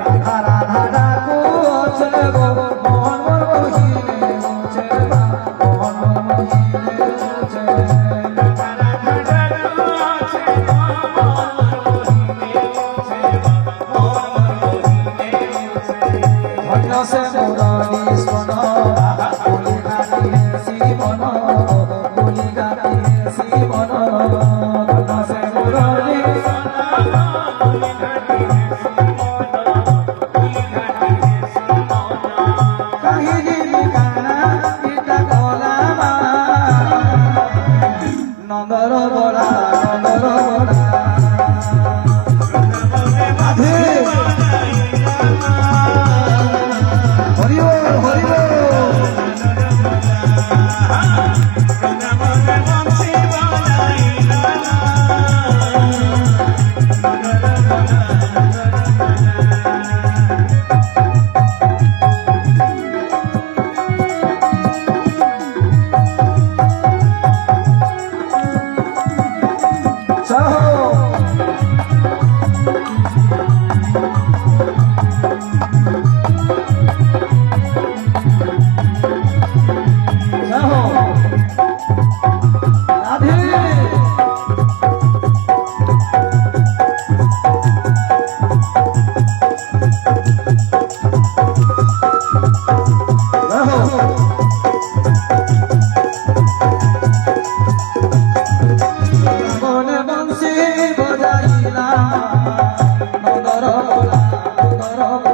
রাধা রাধা ডাকুছে গো মন মন মহিনে মুছে মা মন মন মহিনে মুছে ধন্য সে মুরলী শোন বলি গাতিয়ে শিবন বলি গাতিয়ে শিবন ধন্য সে মুরলী কাহিনী কানা পিতা কলামা নন্দর বড়া রাধে হরি বল হরি বল মনে বংশী বজাইলা নন্দর বলা নন্দর